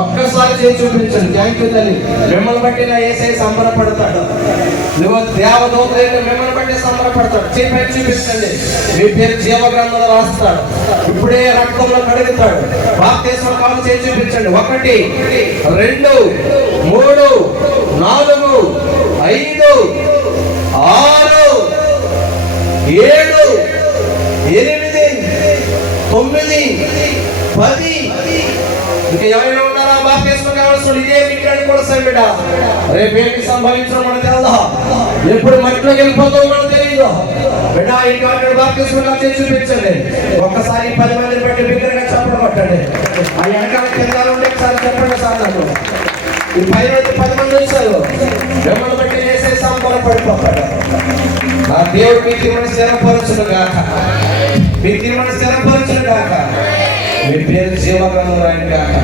ఒక్కసారి చేసి చూపించండి. థ్యాంక్ యూ తల్లి. మిమ్మల్ని బట్టి నా యేసయ్య సంబరపడతాడు. నువ్వు దేవదూతలైన మిమ్మల్ని బట్టి సంబరపడతాడు. చేసి చూపించండి. మీ పేరు జీవ గ్రంథంలో రాస్తాడు. ఇప్పుడే రక్తంలో కడుగుతాడు. బాప్తిస్మం కావాలి. చేసి చూపించండి. 1 2 3 4 5 6 7 8 9 10. ఇంకా ఎవరైనా ఉన్నారా? బాప్తిస్మం కావాల్సిన ఇదే మీకు కూడా బిడ్డ. రేపేమి సంభవించడం మనకు తెలుదా? ఎప్పుడు మట్టిలోకి వెళ్ళిపోతావు మనకు తెలియదు బిడ్డ. ఇంటి బాప్తిస్మం చేసి చూపించండి. ఒక్కసారి 10 మందిని బట్టి బిగ్గరగా చెప్పడం కొట్టండి. ఆ వెనకాల కింద ఉంటే ఒకసారి చెప్పండి సార్. నాకు ఈ 10 మంది వచ్చారు. మిమ్మల్ని బట్టి చేసే సంబరపడిపోతాడు. నా దేవుడు మీ తీర్మానం స్థిరపరచును గాక. మీ తీర్మానం స్థిరపరచును గాక. మీ పేరు జీవ గ్రంథంలో రాయను గాక.